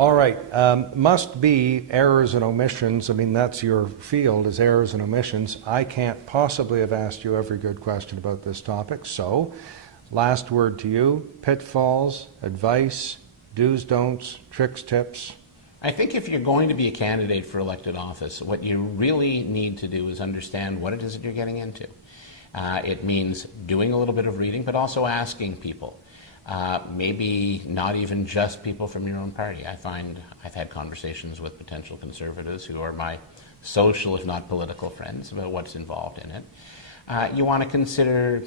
All right. Must be errors and omissions. I mean, that's your field, is errors and omissions. I can't possibly have asked you every good question about this topic. So, last word to you. Pitfalls, advice, do's, don'ts, tricks, tips. I think if you're going to be a candidate for elected office, what you really need to do is understand what it is that you're getting into. It means doing a little bit of reading, but also asking people. Maybe not even just people from your own party. I find I've had conversations with potential conservatives who are my social, if not political friends, about what's involved in it. You want to consider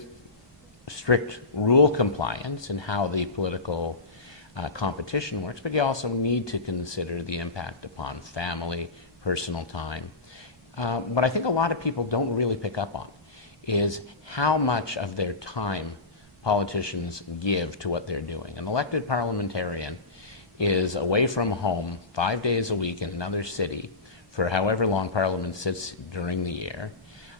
strict rule compliance and how the political competition works, but you also need to consider the impact upon family, personal time. What I think a lot of people don't really pick up on is how much of their time politicians give to what they're doing. An elected parliamentarian is away from home 5 days a week in another city for however long Parliament sits during the year.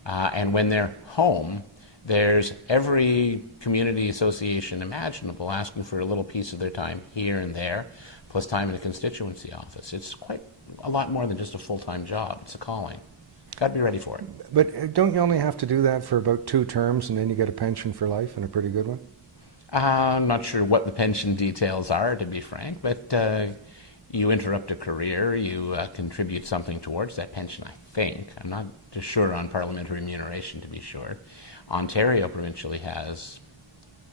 And when they're home, there's every community association imaginable asking for a little piece of their time here and there, plus time in the constituency office. It's quite a lot more than just a full-time job. It's a calling. Got to be ready for it. But don't you only have to do that for about 2 terms and then you get a pension for life, and a pretty good one? I'm not sure what the pension details are, to be frank, but you interrupt a career, you contribute something towards that pension, I think. I'm not too sure on parliamentary remuneration, to be sure. Ontario provincially has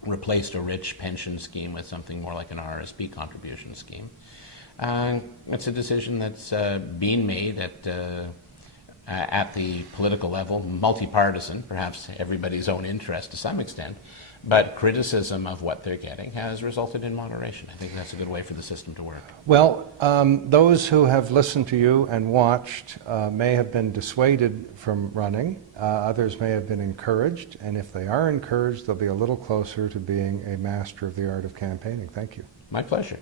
replaced a rich pension scheme with something more like an RSP contribution scheme. It's a decision that's being made at the political level, multi-partisan, perhaps everybody's own interest to some extent, but criticism of what they're getting has resulted in moderation. I think that's a good way for the system to work. Well, those who have listened to you and watched may have been dissuaded from running. Others may have been encouraged, and if they are encouraged, they'll be a little closer to being a master of the art of campaigning. Thank you. My pleasure.